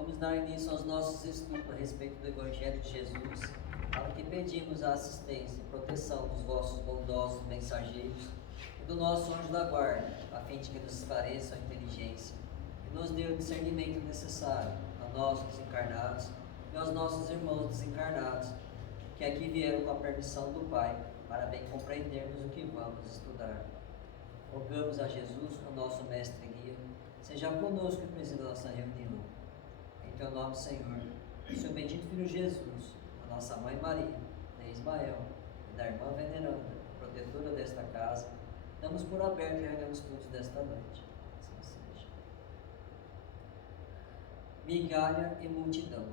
Vamos dar início aos nossos estudos a respeito do Evangelho de Jesus, para que pedimos a assistência e proteção dos vossos bondosos mensageiros e do nosso anjo da guarda, a fim de que nos esclareçam a inteligência e nos dê o discernimento necessário a nós desencarnados e aos nossos irmãos desencarnados, que aqui vieram com a permissão do Pai, para bem compreendermos o que vamos estudar. Rogamos a Jesus, o nosso mestre e guia, seja conosco e presida nossa reunião. Em teu nome, Senhor, do seu bendito Filho Jesus, a nossa Mãe Maria, da Ismael e da irmã veneranda, protetora desta casa, damos por aberto e reunião estudos desta noite. Assim seja. Migalha e multidão.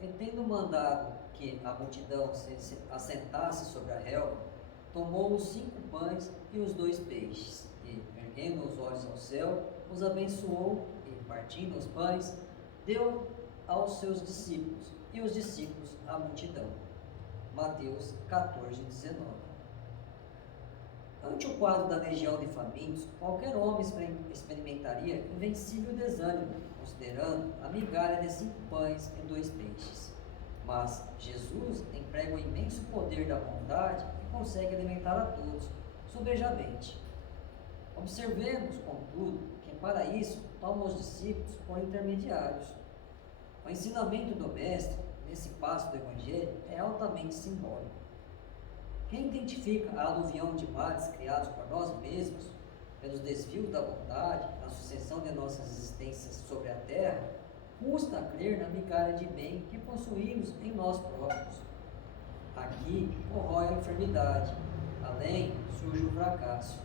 E tendo mandado que a multidão se assentasse sobre a relva, tomou os 5 pães e os 2 peixes, e, erguendo os olhos ao céu, os abençoou, e, partindo os pães, deu aos seus discípulos, e os discípulos à multidão. Mateus 14, 19. Ante o quadro da legião de famintos, qualquer homem experimentaria invencível desânimo, considerando a migalha de 5 pães e 2 peixes. Mas Jesus emprega o imenso poder da vontade e consegue alimentar a todos, sobejamente. Observemos, contudo, que para isso toma os discípulos por intermediários. O ensinamento do Mestre, nesse passo do Evangelho, é altamente simbólico. Quem identifica a aluvião de males criados por nós mesmos, pelos desvios da vontade, na sucessão de nossas existências sobre a terra, custa a crer na migalha de bem que possuímos em nós próprios. Aqui corrói a enfermidade, além surge o fracasso.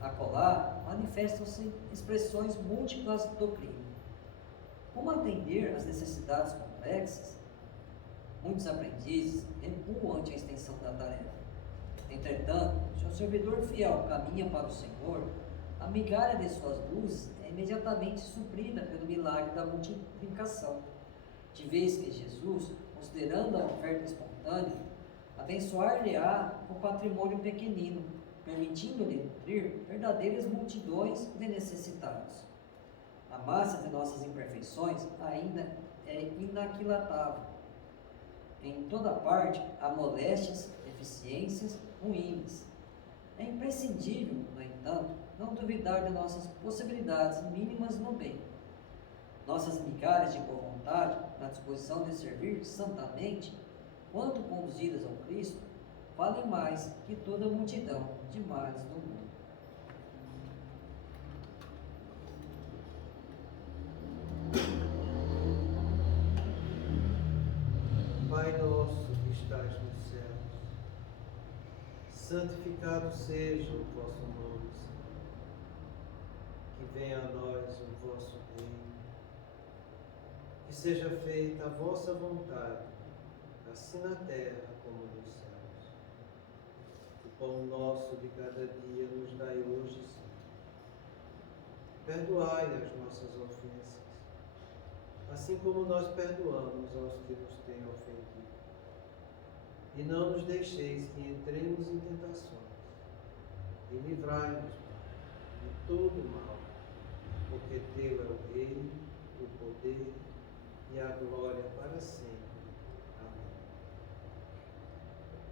Acolá manifestam-se expressões múltiplas do crime. Como atender às necessidades complexas? Muitos aprendizes recuam ante a extensão da tarefa. Entretanto, se o servidor fiel caminha para o Senhor, a migalha de suas luzes é imediatamente suprida pelo milagre da multiplicação, de vez que Jesus, considerando a oferta espontânea, abençoar-lhe-á o patrimônio pequenino, permitindo-lhe nutrir verdadeiras multidões de necessitados. A massa de nossas imperfeições ainda é inaquilatável. Em toda parte há moléstias, deficiências, ruínas. É imprescindível, no entanto, não duvidar de nossas possibilidades mínimas no bem. Nossas migalhas de boa vontade, na disposição de servir santamente, quando conduzidas ao Cristo, valem mais que toda a multidão de males do mundo. Pai nosso que estás nos céus, santificado seja o vosso nome, Senhor. Que venha a nós o vosso reino. Que seja feita a vossa vontade, assim na terra como nos céus. O pão nosso de cada dia nos dai hoje, Senhor. Perdoai as nossas ofensas, assim como nós perdoamos aos que nos têm ofendido. E não nos deixeis que entremos em tentações, e livrai-nos, Pai, de todo mal, porque teu é o reino, o poder e a glória para sempre. Amém.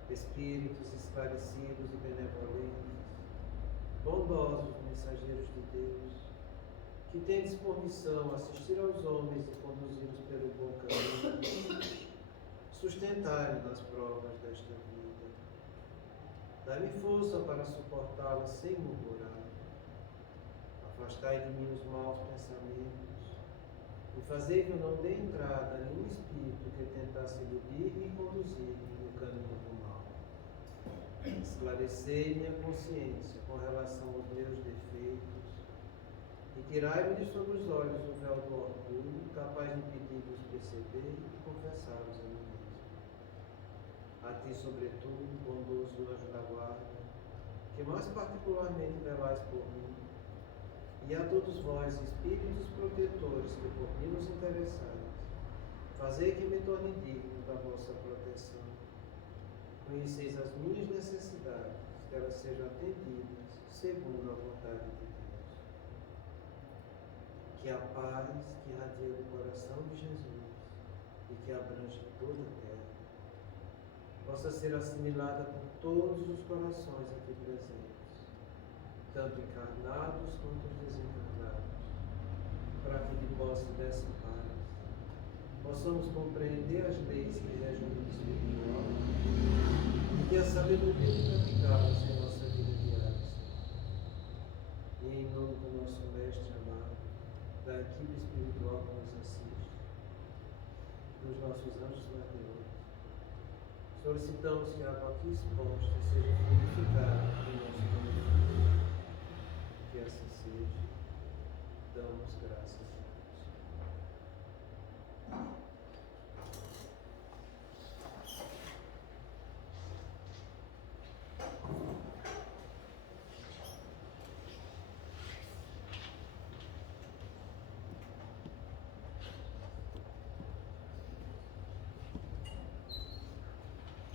Espíritos esclarecidos e benevolentes, bondosos mensageiros de Deus, que tendes por missão assistir aos homens e conduzi-los pelo bom caminho, sustentai-me nas provas desta vida. Dai-me força para suportá-las sem murmurar. Afastai de mim os maus pensamentos e fazei que eu não dê entrada a nenhum espírito que tentasse iludir e conduzir-me no caminho do mal. Esclarecei minha consciência com relação aos meus defeitos e tirai-me de sobre os olhos o véu do orgulho, capaz de impedir-vos perceber e confessar-vos a mim mesmo. A ti, sobretudo, bondoso anjo da guarda, que mais particularmente velais por mim, e a todos vós, espíritos protetores que por mim vos interessais, fazei que me torne digno da vossa proteção. Conheceis as minhas necessidades, que elas sejam atendidas segundo a vontade de Deus. Que a paz que irradia do coração de Jesus possa ser assimilada por todos os corações aqui presentes, tanto encarnados quanto desencarnados, para que de posse dessa paz possamos compreender as leis que regem o mundo espiritual e ter a sabedoria de praticá-las em nossa vida diária. E em nome do nosso Mestre amado, da equipe espiritual que nos assiste, dos nossos anjos guardiões, solicitamos que a água aqui exposta seja purificada em nosso nome. Que assim seja. Damos graças a Deus.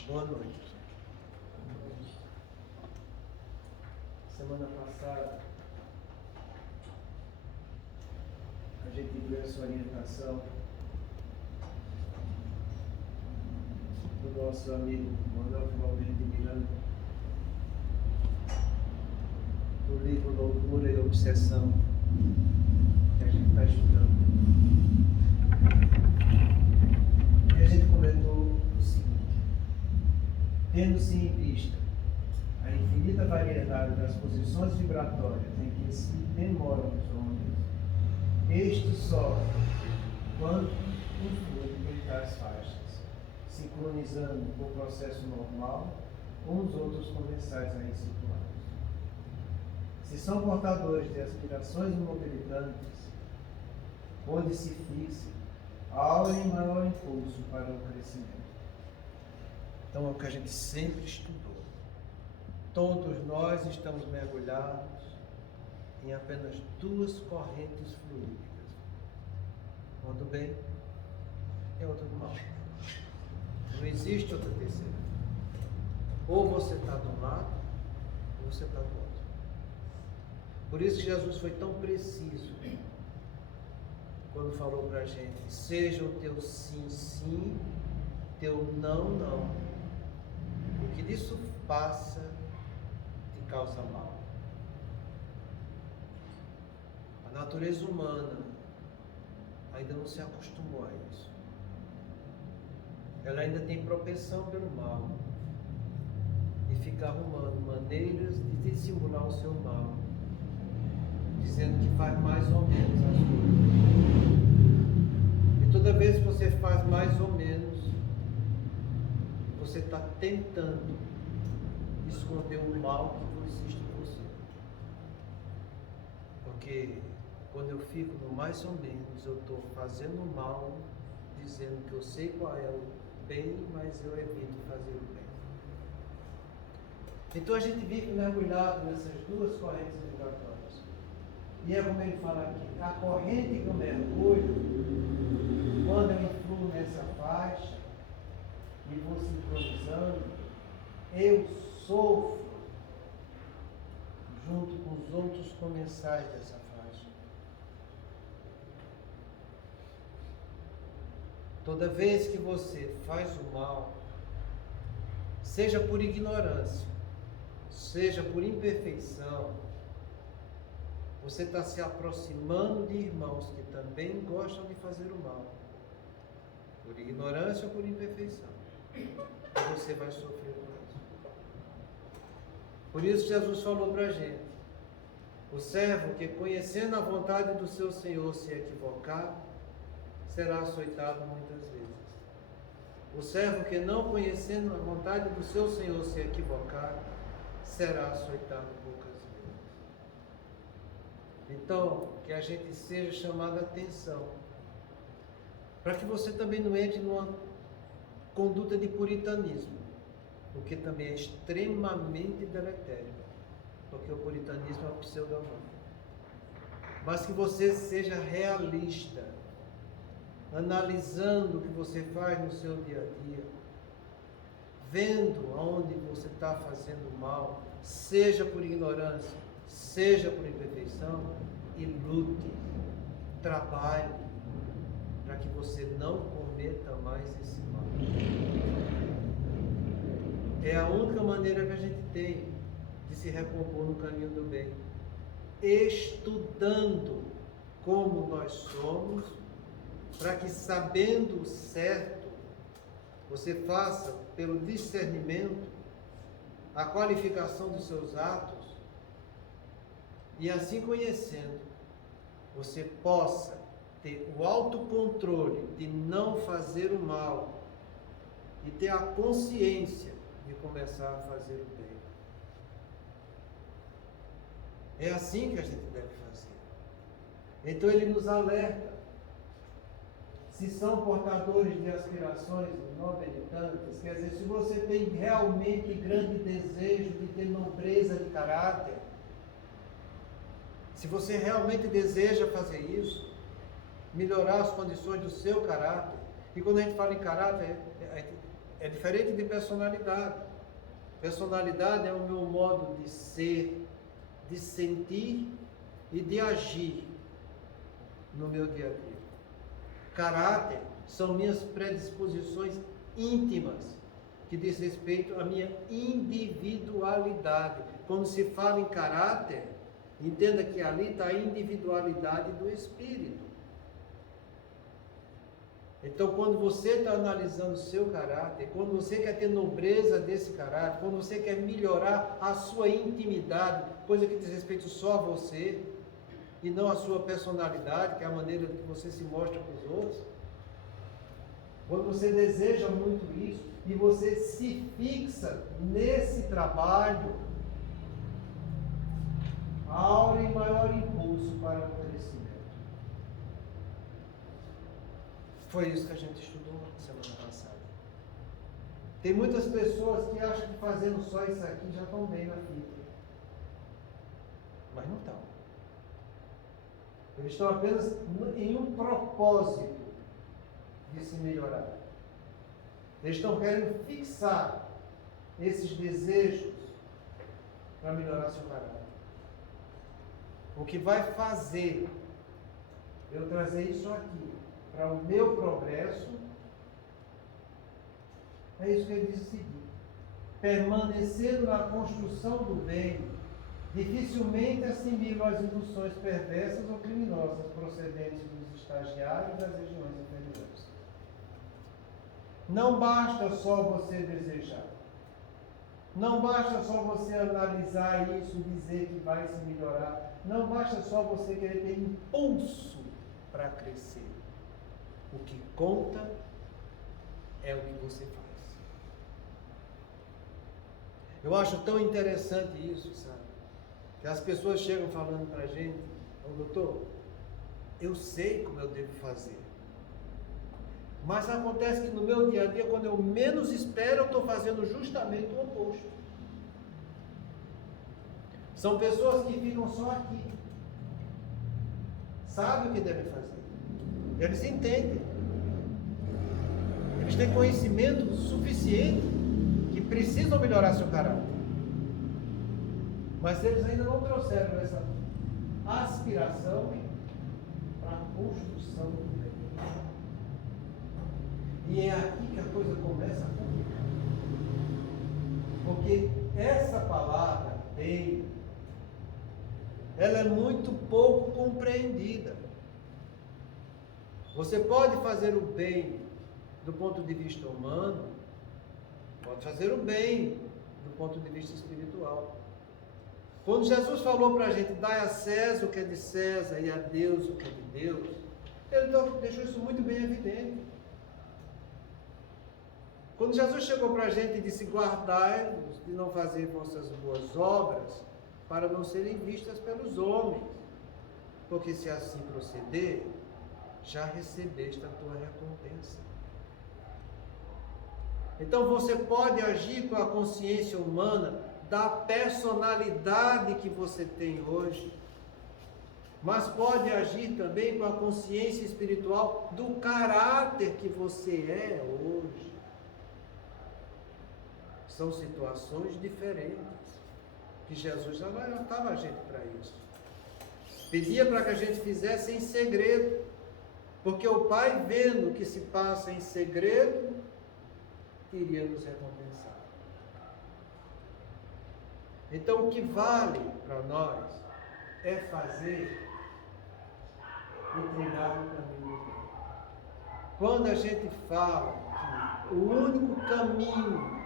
Boa noite. Semana passada, a gente viu essa orientação do nosso amigo Manuel Filomeno de Miranda, do livro Loucura e Obsessão, que a gente está estudando. E a gente comentou o seguinte: tendo-se em vista a infinita variedade das posições vibratórias em que se demoram os homens, estes sofrem quando influem em tais faixas, sincronizando o processo normal com os outros comensais aí situados. Se são portadores de aspirações imobilitantes, onde se fixe, aurem maior impulso para o crescimento. Então é o que a gente sempre estudou. Todos nós estamos mergulhados em apenas duas correntes fluídicas. Uma do bem e outra do mal. Não existe outra terceira. Ou você está de um lado, ou você está do outro. Por isso que Jesus foi tão preciso quando falou para a gente: seja o teu sim, sim, teu não, não. O que disso passa te causa mal. A natureza humana ainda não se acostumou a isso. Ela ainda tem propensão pelo mal e fica arrumando maneiras de dissimular o seu mal, dizendo que faz mais ou menos as coisas. E toda vez que você faz mais ou menos, você está tentando esconder o mal que não existe em você. Porque quando eu fico no mais ou menos, eu estou fazendo o mal, dizendo que eu sei qual é o bem, mas eu evito fazer o bem. Então a gente vive mergulhado nessas duas correntes vibratórias. E é como ele fala aqui: a corrente que eu mergulho, quando eu influo nessa faixa e vou sincronizando, eu sofro junto com os outros comensais dessa faixa. Toda vez que você faz o mal, seja por ignorância, seja por imperfeição, você está se aproximando de irmãos que também gostam de fazer o mal, por ignorância ou por imperfeição. E você vai sofrer com isso. Por isso Jesus falou para a gente: o servo que, conhecendo a vontade do seu Senhor, se equivocar, será açoitado muitas vezes. O servo que, não conhecendo a vontade do seu Senhor, se equivocar, será açoitado poucas vezes. Então, que a gente seja chamado a atenção, para que você também não entre numa conduta de puritanismo, porque também é extremamente deletério, porque o puritanismo é o pseudo-amor. Mas que você seja realista, analisando o que você faz no seu dia a dia, vendo aonde você está fazendo mal, seja por ignorância, seja por imperfeição, e lute, trabalhe, para que você não cometa mais esse mal. É a única maneira que a gente tem de se recompor no caminho do bem. Estudando como nós somos, para que, sabendo o certo, você faça, pelo discernimento, a qualificação dos seus atos, e assim conhecendo, você possa ter o autocontrole de não fazer o mal e ter a consciência de começar a fazer o bem. É assim que a gente deve fazer. Então ele nos alerta. Se são portadores de aspirações não meditantes, quer dizer, se você tem realmente grande desejo de ter nobreza de caráter, se você realmente deseja fazer isso, melhorar as condições do seu caráter, e quando a gente fala em caráter, é diferente de personalidade. Personalidade é o meu modo de ser, de sentir e de agir no meu dia a dia. Caráter são minhas predisposições íntimas, que diz respeito à minha individualidade. Quando se fala em caráter, entenda que ali está a individualidade do espírito. Então, quando você está analisando o seu caráter, quando você quer ter nobreza desse caráter, quando você quer melhorar a sua intimidade, coisa que diz respeito só a você, e não a sua personalidade, que é a maneira que você se mostra para os outros, quando você deseja muito isso, e você se fixa nesse trabalho, aura e maior impulso para o crescimento. Foi isso que a gente estudou semana passada. Tem muitas pessoas que acham que fazendo só isso aqui já estão bem na vida. Mas não estão. Eles estão apenas em um propósito de se melhorar. Eles estão querendo fixar esses desejos para melhorar seu caráter. O que vai fazer eu trazer isso aqui para o meu progresso é isso que ele diz o seguinte: permanecendo na construção do bem, dificilmente assimilo as induções perversas ou criminosas procedentes dos estagiários das regiões inferiores. Não basta só você desejar. Não basta só você analisar isso e dizer que vai se melhorar. Não basta só você querer ter impulso para crescer. O que conta é o que você faz. Eu acho tão interessante isso, sabe? Que as pessoas chegam falando para a gente: ô doutor, eu sei como eu devo fazer. Mas acontece que no meu dia a dia, quando eu menos espero, eu estou fazendo justamente o oposto. São pessoas que ficam só aqui. Sabem o que devem fazer. Eles entendem. Eles têm conhecimento suficiente que precisam melhorar seu caráter. Mas eles ainda não trouxeram essa aspiração para a construção do bem. E é aqui que a coisa começa a complicar. Porque essa palavra, bem, ela é muito pouco compreendida. Você pode fazer o bem do ponto de vista humano, pode fazer o bem do ponto de vista espiritual. Quando Jesus falou para a gente: dai a César o que é de César e a Deus o que é de Deus, ele deixou isso muito bem evidente. Quando Jesus chegou para a gente e disse: guardai-vos de não fazer vossas boas obras, para não serem vistas pelos homens, porque se assim proceder, já recebeste a tua recompensa. Então você pode agir com a consciência humana da personalidade que você tem hoje, mas pode agir também com a consciência espiritual do caráter que você é hoje. São situações diferentes, que Jesus já alertava a gente para isso. Pedia para que a gente fizesse em segredo, porque o Pai, vendo o que se passa em segredo, iria nos recompensar. Então, o que vale para nós é fazer e trilhar no caminho do bem. Quando a gente fala que o único caminho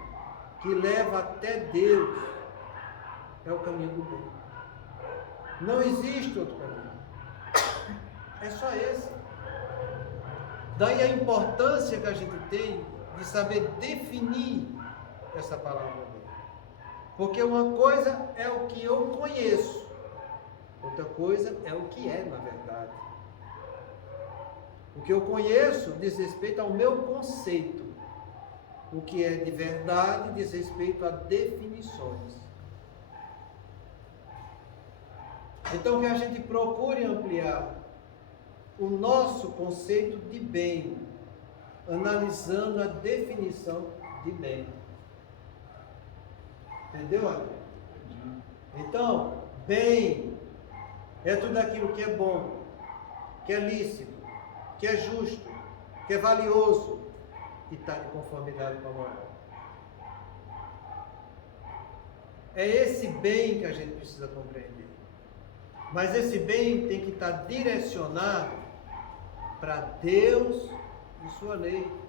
que leva até Deus é o caminho do bem. Não existe outro caminho. É só esse. Daí a importância que a gente tem de saber definir essa palavra bem. Porque uma coisa é o que eu conheço, outra coisa é o que é na verdade. O que eu conheço diz respeito ao meu conceito. O que é de verdade diz respeito a definições. Então que a gente procure ampliar o nosso conceito de bem, analisando a definição de bem. Entendeu, André? Então, bem é tudo aquilo que é bom, que é lícito, que é justo, que é valioso e está em conformidade com a moral. É esse bem que a gente precisa compreender. Mas esse bem tem que estar direcionado para Deus e sua lei.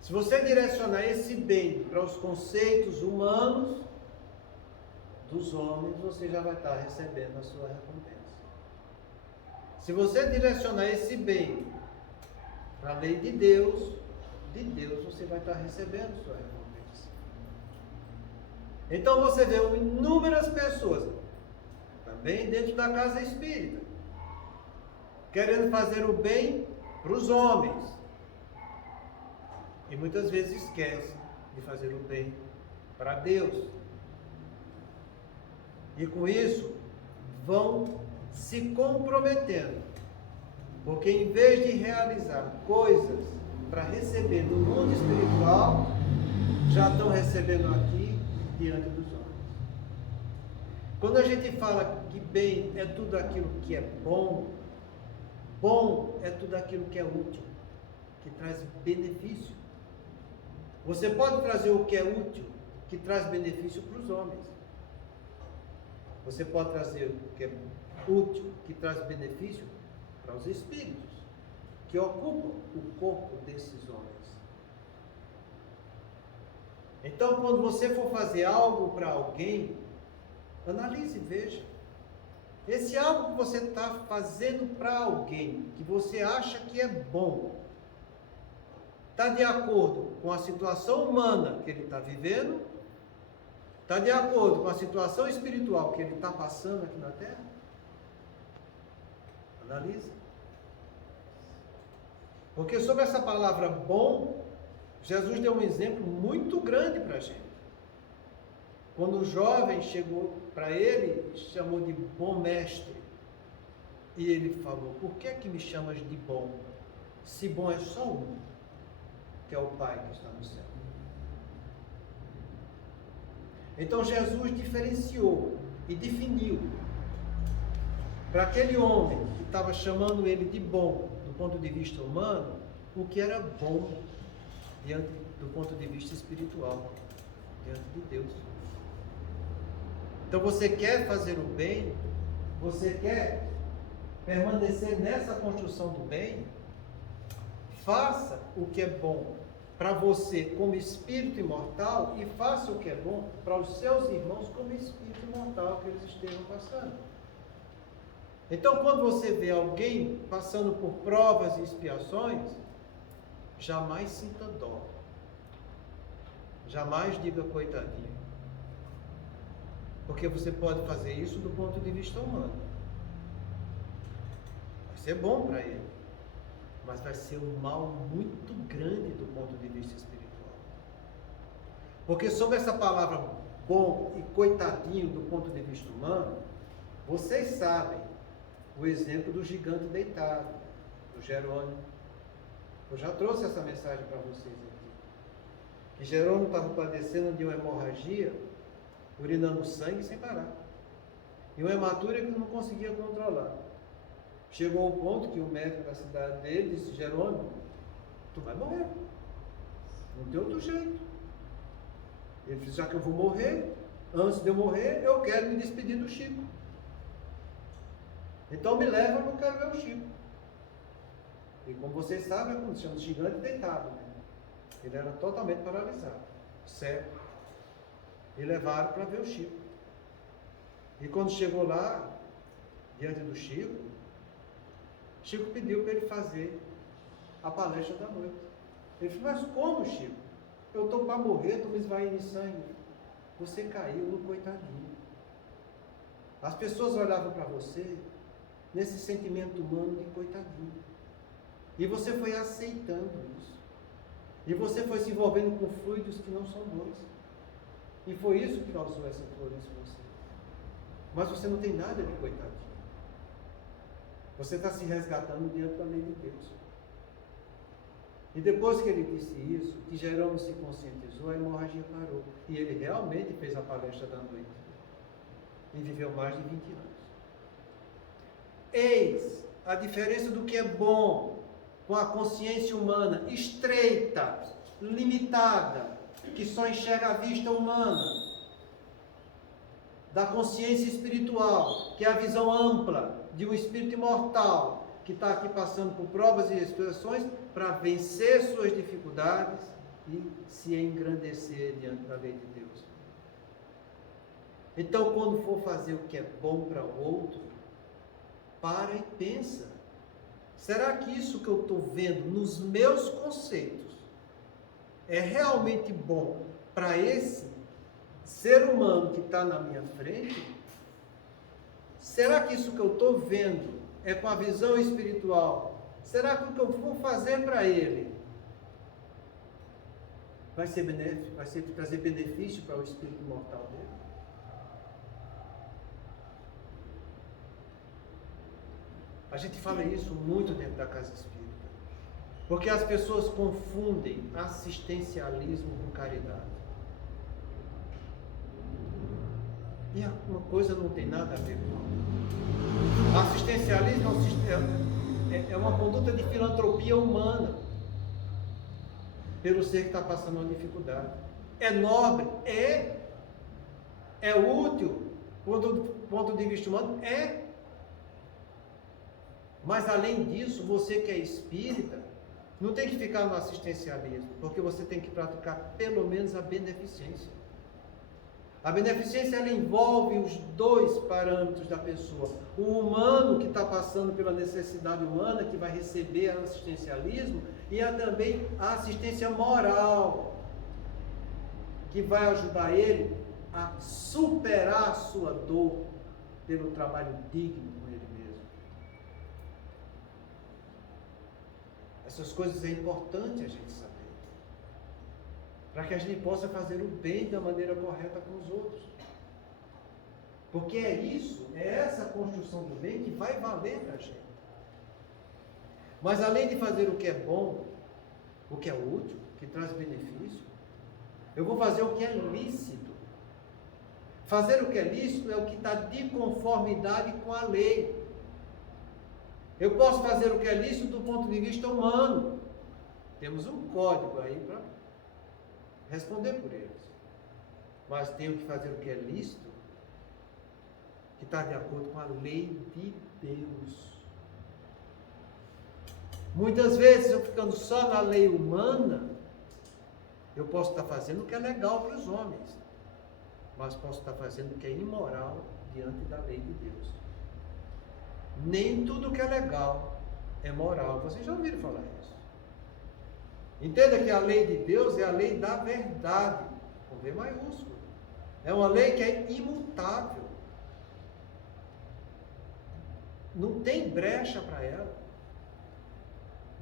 Se você direcionar esse bem para os conceitos humanos dos homens, você já vai estar recebendo a sua recompensa. Se você direcionar esse bem para a lei de Deus você vai estar recebendo a sua recompensa. Então você vê inúmeras pessoas, também dentro da casa espírita, querendo fazer o bem para os homens. E muitas vezes esquece de fazer o bem para Deus. E com isso, vão se comprometendo. Porque em vez de realizar coisas para receber no mundo espiritual, já estão recebendo aqui diante dos homens. Quando a gente fala que bem é tudo aquilo que é bom, bom é tudo aquilo que é útil, que traz benefício. Você pode trazer o que é útil, que traz benefício para os homens. Você pode trazer o que é útil, que traz benefício para os espíritos, que ocupam o corpo desses homens. Então, quando você for fazer algo para alguém, analise e veja. Esse algo que você está fazendo para alguém, que você acha que é bom, está de acordo com a situação humana que ele está vivendo? Está de acordo com a situação espiritual que ele está passando aqui na Terra? Analise. Porque sobre essa palavra bom, Jesus deu um exemplo muito grande para a gente. Quando o jovem chegou para ele, chamou de bom mestre. E ele falou: por que é que me chamas de bom? Se bom é só um, que é o Pai que está no céu. Então Jesus diferenciou e definiu para aquele homem que estava chamando ele de bom do ponto de vista humano, o que era bom diante do ponto de vista espiritual, diante de Deus. Então você quer fazer o bem, você quer permanecer nessa construção do bem, faça o que é bom para você como espírito imortal e faça o que é bom para os seus irmãos como espírito imortal que eles estejam passando. Então, quando você vê alguém passando por provas e expiações, jamais sinta dó. Jamais diga coitadinho. Porque você pode fazer isso do ponto de vista humano. Vai ser bom para ele, mas vai ser um mal muito grande do ponto de vista espiritual. Porque sobre essa palavra bom e coitadinho do ponto de vista humano, vocês sabem o exemplo do gigante deitado, do Jerônimo. Eu já trouxe essa mensagem para vocês aqui. Que Jerônimo estava padecendo de uma hemorragia, urinando sangue sem parar. E uma hematura que não conseguia controlar. Chegou ao ponto que o médico da cidade dele disse: Jerônimo, tu vai morrer. Não tem outro jeito. Ele disse: já que eu vou morrer, Antes de eu morrer, eu quero me despedir do Chico. Então me leva, eu quero ver o Chico. E como vocês sabem, a condição do gigante deitado, né? Ele era totalmente paralisado, cego. E levaram para ver o Chico. E quando chegou lá, diante do Chico pediu para ele fazer a palestra da noite. Ele falou, mas como, Chico? Eu estou para morrer, estou me esvaindo em sangue. Você caiu no coitadinho. As pessoas olhavam para você nesse sentimento humano de coitadinho. E você foi aceitando isso. E você foi se envolvendo com fluidos que não são bons. E foi isso que causou essa influência em você. Mas você não tem nada de coitadinho. Você está se resgatando diante da lei de Deus. E depois que ele disse isso, que Jerônimo se conscientizou, a hemorragia parou. E ele realmente fez a palestra da noite. E viveu mais de 20 anos. Eis a diferença do que é bom com a consciência humana estreita, limitada, que só enxerga a vista humana, da consciência espiritual, que é a visão ampla de um espírito imortal, que está aqui passando por provas e expiações para vencer suas dificuldades e se engrandecer diante da lei de Deus. Então, quando for fazer o que é bom para o outro, para e pensa. Será que isso que eu estou vendo nos meus conceitos é realmente bom para esse ser humano que está na minha frente? Será que isso que eu estou vendo é com a visão espiritual? Será que o que eu vou fazer para ele vai ser benéfico, vai trazer benefício para o espírito mortal dele? A gente fala isso muito dentro da casa espírita. Porque as pessoas confundem assistencialismo com caridade. E uma coisa não tem nada a ver com a outra. Assistencialismo é uma conduta de filantropia humana pelo ser que está passando uma dificuldade. É nobre, é útil, do ponto de vista humano, é. Mas além disso, você que é espírita, não tem que ficar no assistencialismo, porque você tem que praticar pelo menos a beneficência. A beneficência, ela envolve os dois parâmetros da pessoa. O humano que está passando pela necessidade humana, que vai receber o assistencialismo, e também a assistência moral, que vai ajudar ele a superar a sua dor pelo trabalho digno com ele mesmo. Essas coisas é importante a gente saber, para que a gente possa fazer o bem da maneira correta com os outros. Porque é essa construção do bem que vai valer para a gente. Mas além de fazer o que é bom, o que é útil, que traz benefício, eu vou fazer o que é lícito. Fazer o que é lícito é o que está de conformidade com a lei. Eu posso fazer o que é lícito do ponto de vista humano. Temos um código aí para responder por eles. Mas tenho que fazer o que é lícito, que está de acordo com a lei de Deus. Muitas vezes, eu ficando só na lei humana, eu posso estar fazendo o que é legal para os homens, mas posso estar fazendo o que é imoral diante da lei de Deus. Nem tudo que é legal é moral. Vocês já ouviram falar isso? Entenda que a lei de Deus é a lei da verdade, com V maiúsculo. É uma lei que é imutável. Não tem brecha para ela.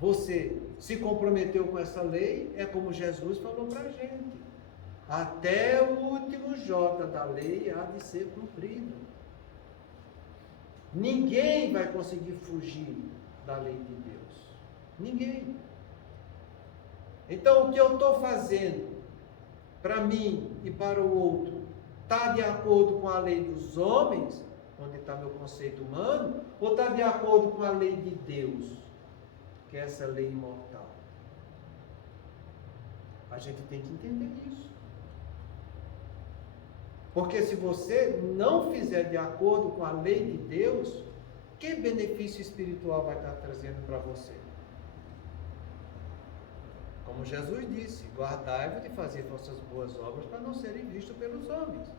Você se comprometeu com essa lei, é como Jesus falou para a gente. Até o último J da lei há de ser cumprido. Ninguém vai conseguir fugir da lei de Deus. Ninguém. Então, o que eu estou fazendo para mim e para o outro está de acordo com a lei dos homens, onde está meu conceito humano, ou está de acordo com a lei de Deus, que é essa lei imortal? A gente tem que entender isso. Porque se você não fizer de acordo com a lei de Deus, que benefício espiritual vai estar trazendo para você? Como Jesus disse, guardai-vos de fazer vossas boas obras para não serem vistos pelos homens.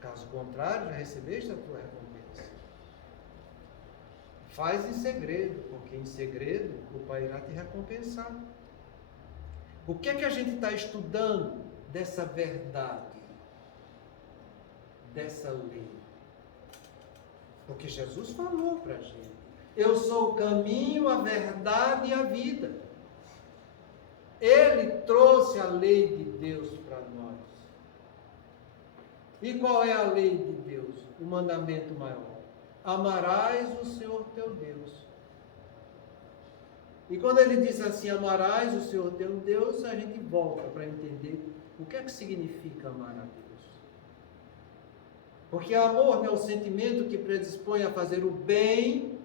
Caso contrário, já recebeste a tua recompensa. Faz em segredo, porque em segredo o Pai irá te recompensar. O que é que a gente está estudando dessa verdade, dessa lei? Porque Jesus falou para a gente: eu sou o caminho, a verdade e a vida. Ele trouxe a lei de Deus para nós. E qual é a lei de Deus? O mandamento maior: amarás o Senhor teu Deus. E quando ele diz assim, amarás o Senhor teu Deus, a gente volta para entender o que é que significa amar a Deus. Porque amor não é o sentimento que predispõe a fazer o bem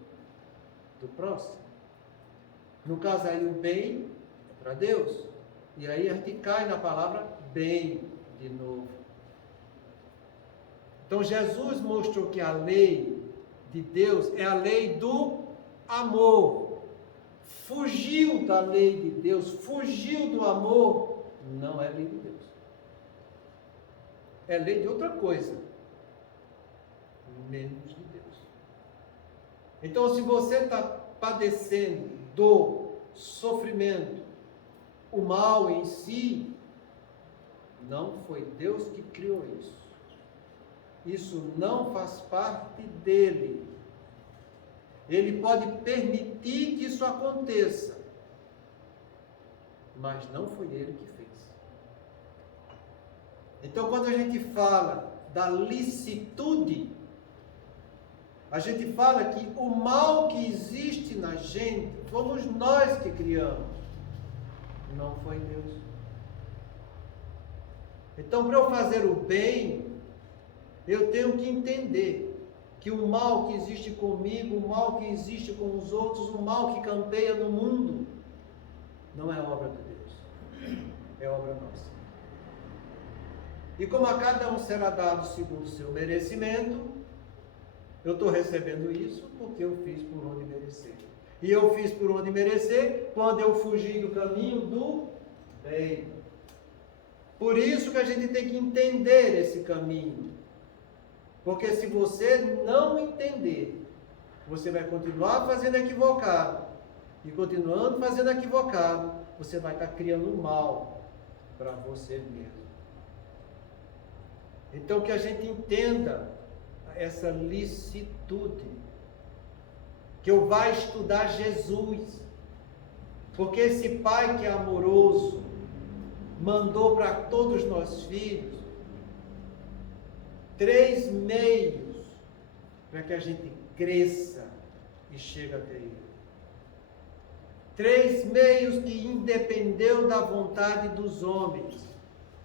do próximo. No caso aí, o bem é para Deus. E aí a gente cai na palavra bem de novo. Então Jesus mostrou que a lei de Deus é a lei do amor. Fugiu da lei de Deus, fugiu do amor, não é lei de Deus. É lei de outra coisa, menos de Deus. Então, se você está padecendo dor, sofrimento, o mal em si, não foi Deus que criou isso. Isso não faz parte dele. Ele pode permitir que isso aconteça, mas não foi ele que fez. Então, quando a gente fala da licitude, a gente fala que o mal que existe na gente, fomos nós que criamos, não foi Deus. Então, para eu fazer o bem, eu tenho que entender que o mal que existe comigo, o mal que existe com os outros, o mal que campeia no mundo, não é obra de Deus, é obra nossa. E como a cada um será dado segundo o seu merecimento, eu estou recebendo isso porque eu fiz por onde merecer. E eu fiz por onde merecer quando eu fugi do caminho do bem. Por isso que a gente tem que entender esse caminho. Porque se você não entender, você vai continuar fazendo equivocado. E continuando fazendo equivocado, você vai estar criando mal para você mesmo. Então que a gente entenda essa licitude. Que eu vá estudar Jesus. Porque esse Pai que é amoroso, mandou para todos nós filhos 3 meios para que a gente cresça e chegue até Ele. 3 meios que independeu da vontade dos homens,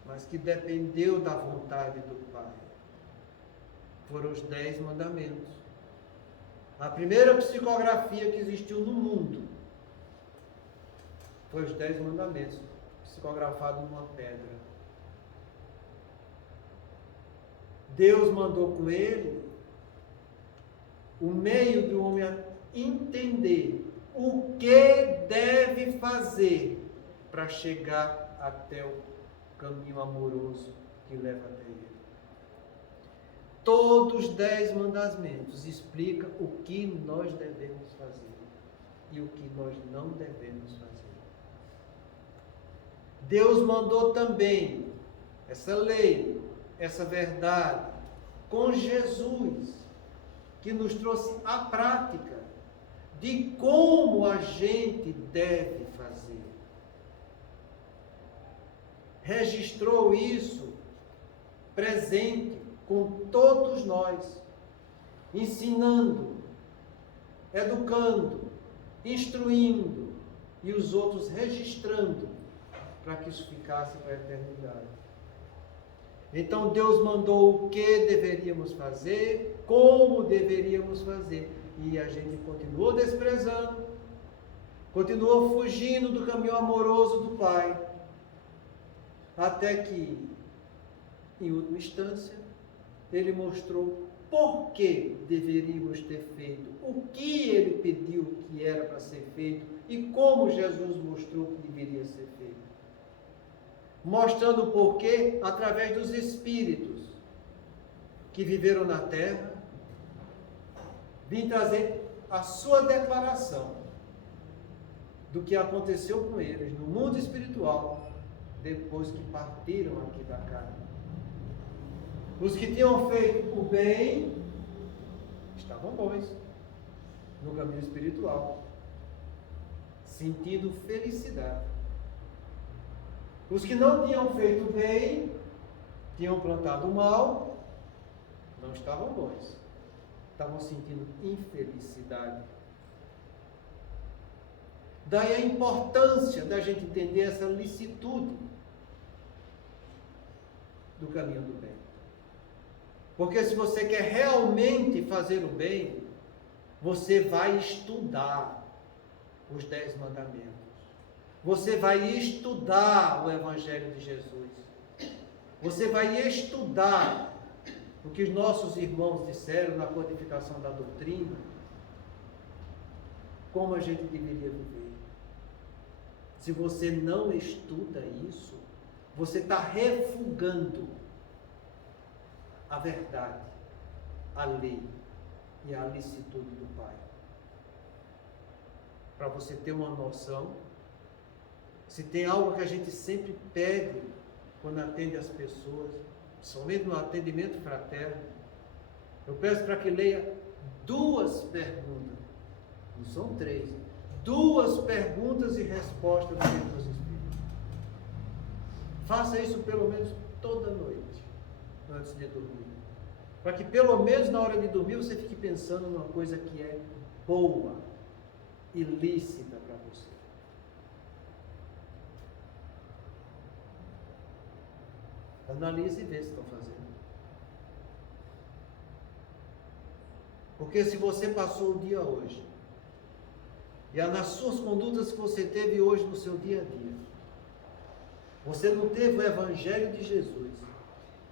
mas que dependeu da vontade do Pai. Foram os 10 mandamentos. A primeira psicografia que existiu no mundo foi os 10 mandamentos, psicografado numa pedra. Deus mandou com ele o meio do homem a entender o que deve fazer para chegar até o caminho amoroso que leva até ele. Todos os 10 mandamentos explicam o que nós devemos fazer e o que nós não devemos fazer. Deus mandou também essa lei, essa verdade, com Jesus, que nos trouxe a prática de como a gente deve fazer. Registrou isso presente com todos nós, ensinando, educando, instruindo e os outros registrando para que isso ficasse para a eternidade. Então Deus mandou o que deveríamos fazer, como deveríamos fazer, e a gente continuou desprezando, continuou fugindo do caminho amoroso do Pai, até que em última instância, ele mostrou por que deveríamos ter feito, o que ele pediu que era para ser feito e como Jesus mostrou que deveria ser feito. Mostrando o porquê através dos espíritos que viveram na terra, vim trazer a sua declaração do que aconteceu com eles no mundo espiritual depois que partiram aqui da carne. Os que tinham feito o bem estavam bons no caminho espiritual, sentindo felicidade. Os que não tinham feito o bem, tinham plantado o mal, não estavam bons, estavam sentindo infelicidade. Daí a importância da gente entender essa licitude do caminho do bem. Porque se você quer realmente fazer o bem, você vai estudar os 10 mandamentos. Você vai estudar o Evangelho de Jesus. Você vai estudar o que os nossos irmãos disseram na codificação da doutrina, como a gente deveria viver. Se você não estuda isso, você está refugando a verdade, a lei e a licitude do Pai. Para você ter uma noção, se tem algo que a gente sempre pede quando atende as pessoas, somente no atendimento fraterno, eu peço para que leia 2 perguntas, não são 3, 2 perguntas e respostas do Livro dos Espíritos. Faça isso pelo menos toda noite, antes de dormir. Para que pelo menos na hora de dormir você fique pensando numa coisa que é boa, ilícita para você. Analise e vê se estão fazendo. Porque se você passou o dia hoje, e nas suas condutas que você teve hoje no seu dia a dia, você não teve o Evangelho de Jesus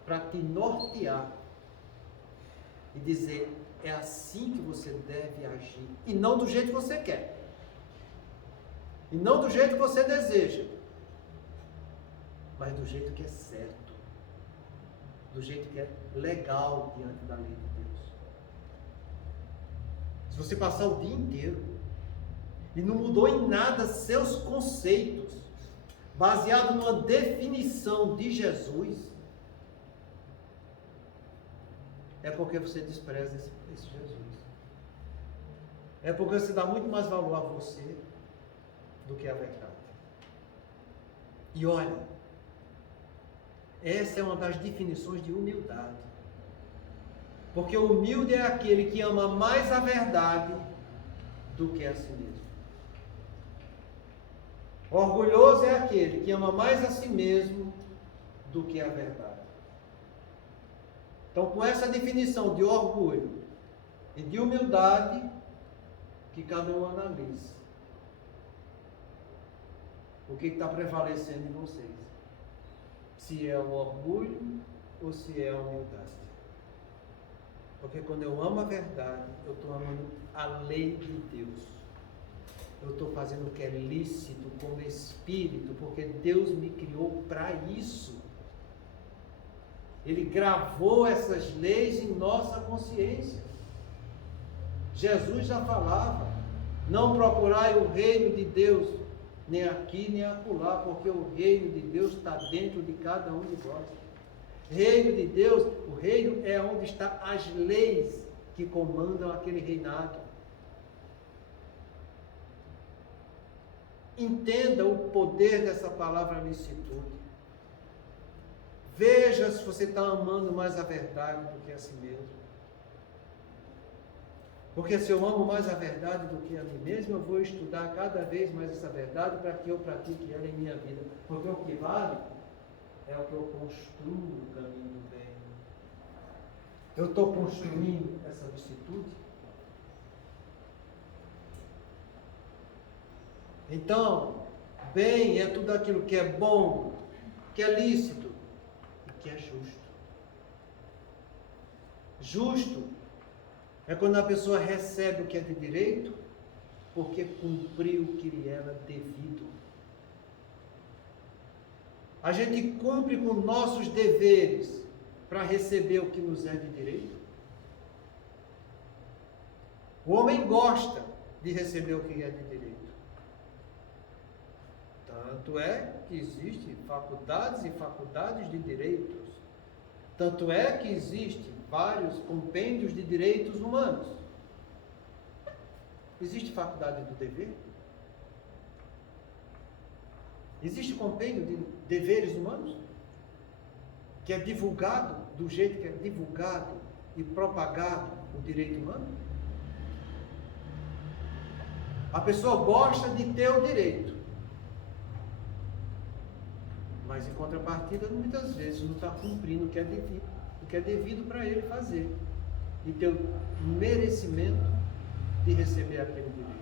para te nortear e dizer, é assim que você deve agir, e não do jeito que você quer, e não do jeito que você deseja, mas do jeito que é certo, do jeito que é legal diante da lei de Deus. Se você passar o dia inteiro e não mudou em nada seus conceitos, baseado numa definição de Jesus, é porque você despreza esse Jesus. É porque você dá muito mais valor a você do que a verdade. E olha, essa é uma das definições de humildade. Porque o humilde é aquele que ama mais a verdade do que a si mesmo. Orgulhoso é aquele que ama mais a si mesmo do que a verdade. Então, com essa definição de orgulho e de humildade, que cada um analise o que está prevalecendo em vocês. Se é o orgulho ou se é a humildade. Porque quando eu amo a verdade, eu estou amando a lei de Deus. Eu estou fazendo o que é lícito como espírito, porque Deus me criou para isso. Ele gravou essas leis em nossa consciência. Jesus já falava, não procurai o reino de Deus, nem aqui nem acolá, porque o reino de Deus está dentro de cada um de vós. Reino de Deus, o reino é onde estão as leis que comandam aquele reinado. Entenda o poder dessa palavra licitude. Veja se você está amando mais a verdade do que a si mesmo. Porque se eu amo mais a verdade do que a mim mesmo, eu vou estudar cada vez mais essa verdade para que eu pratique ela em minha vida. Porque o que vale é o que eu construo no caminho do bem. Eu estou construindo essa licitude. Então, bem é tudo aquilo que é bom, que é lícito e que é justo. Justo é quando a pessoa recebe o que é de direito, porque cumpriu o que lhe era devido. A gente cumpre com nossos deveres para receber o que nos é de direito. O homem gosta de receber o que é de direito. Tanto é que existem faculdades e faculdades de direitos. Tanto é que existem vários compêndios de direitos humanos. Existe faculdade do dever? Existe compêndio de deveres humanos? Que é divulgado do jeito que é divulgado e propagado o direito humano? A pessoa gosta de ter o direito, mas em contrapartida muitas vezes não está cumprindo o que é devido para ele fazer e ter o merecimento de receber aquele direito.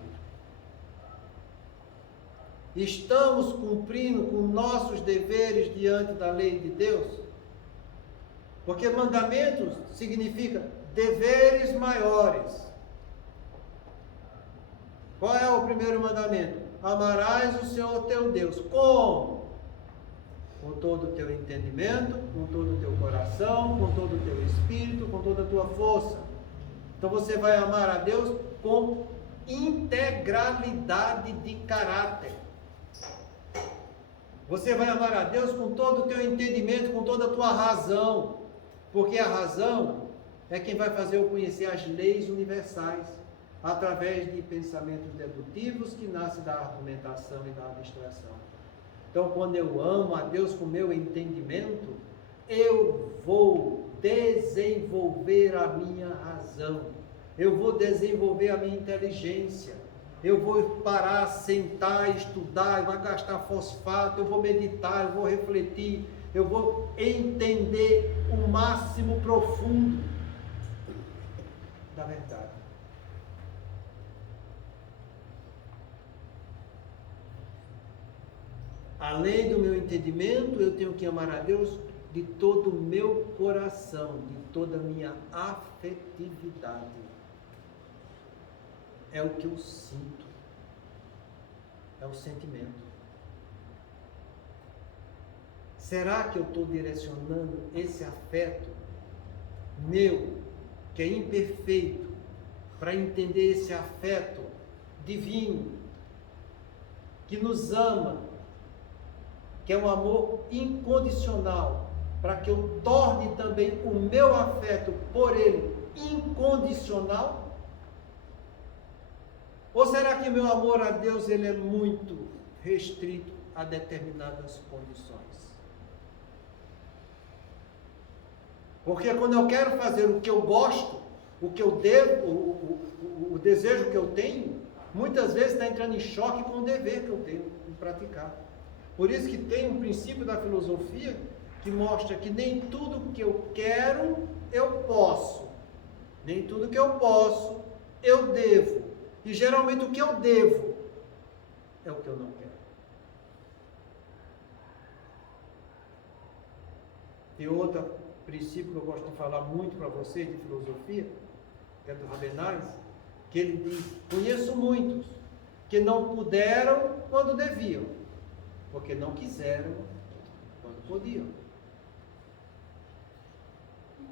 Estamos cumprindo com nossos deveres diante da lei de Deus? Porque mandamentos significa deveres maiores. Qual é o primeiro mandamento? Amarás o Senhor teu Deus. Como? Com todo o teu entendimento, com todo o teu coração, com todo o teu espírito, com toda a tua força. Então você vai amar a Deus com integralidade de caráter. Você vai amar a Deus com todo o teu entendimento, com toda a tua razão. Porque a razão é quem vai fazer eu conhecer as leis universais, através de pensamentos dedutivos que nascem da argumentação e da abstração. Então, quando eu amo a Deus com o meu entendimento, eu vou desenvolver a minha razão, eu vou desenvolver a minha inteligência, eu vou parar, sentar, estudar, eu vou gastar fosfato, eu vou meditar, eu vou refletir, eu vou entender o máximo profundo da verdade. Além do meu entendimento, eu tenho que amar a Deus de todo o meu coração, de toda a minha afetividade. É o que eu sinto. É o sentimento. Será que eu estou direcionando esse afeto meu, que é imperfeito, para entender esse afeto divino, que nos ama, que é um amor incondicional, para que eu torne também o meu afeto por ele incondicional? Ou será que meu amor a Deus ele é muito restrito a determinadas condições? Porque quando eu quero fazer o que eu gosto, o que eu devo, o desejo que eu tenho, muitas vezes está entrando em choque com o dever que eu tenho de praticar. Por isso que tem um princípio da filosofia que mostra que nem tudo que eu quero, eu posso. Nem tudo que eu posso, eu devo. E geralmente o que eu devo é o que eu não quero. E outro princípio que eu gosto de falar muito para vocês de filosofia, que é do Rabenais, que ele diz: conheço muitos que não puderam quando deviam, porque não quiseram quando podiam.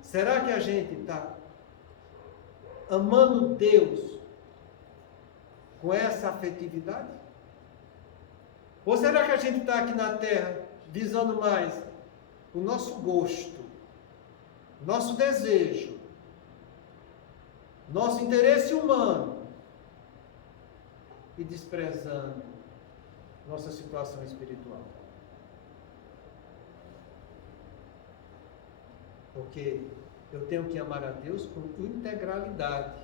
Será que a gente está amando Deus com essa afetividade? Ou será que a gente está aqui na terra visando mais o nosso gosto, nosso desejo, nosso interesse humano e desprezando nossa situação espiritual? Porque eu tenho que amar a Deus com integralidade,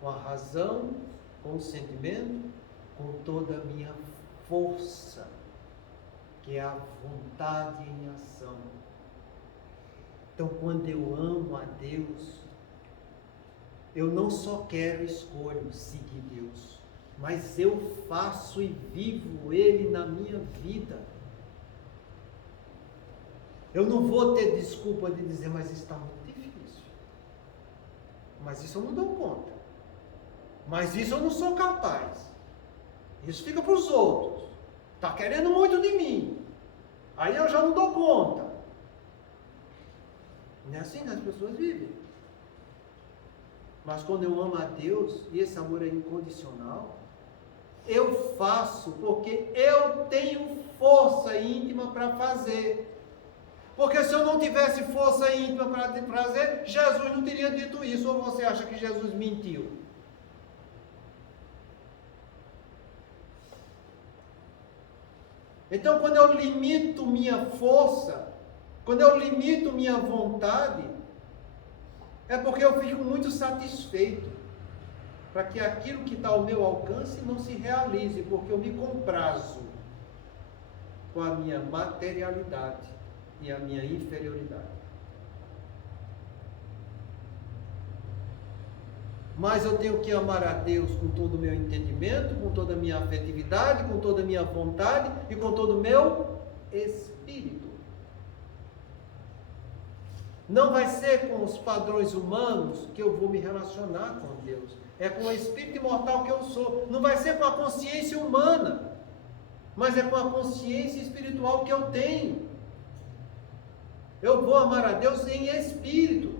com a razão, com o sentimento, com toda a minha força, que é a vontade em ação. Então, quando eu amo a Deus, eu não só quero, escolho seguir Deus, mas eu faço e vivo Ele na minha vida. Eu não vou ter desculpa de dizer, mas está muito difícil. Mas isso eu não dou conta. Mas isso eu não sou capaz. Isso fica para os outros. Está querendo muito de mim. Aí eu já não dou conta. Não é assim que as pessoas vivem. Mas quando eu amo a Deus, e esse amor é incondicional, eu faço porque eu tenho força íntima para fazer. Porque se eu não tivesse força íntima para fazer, Jesus não teria dito isso. Ou você acha que Jesus mentiu? Então, quando eu limito minha força, quando eu limito minha vontade, é porque eu fico muito satisfeito para que aquilo que está ao meu alcance não se realize, porque eu me comprazo com a minha materialidade e a minha inferioridade. Mas eu tenho que amar a Deus com todo o meu entendimento, com toda a minha afetividade, com toda a minha vontade e com todo o meu espírito. Não vai ser com os padrões humanos que eu vou me relacionar com Deus. É com o espírito imortal que eu sou. Não vai ser com a consciência humana, mas é com a consciência espiritual que eu tenho. Eu vou amar a Deus em espírito.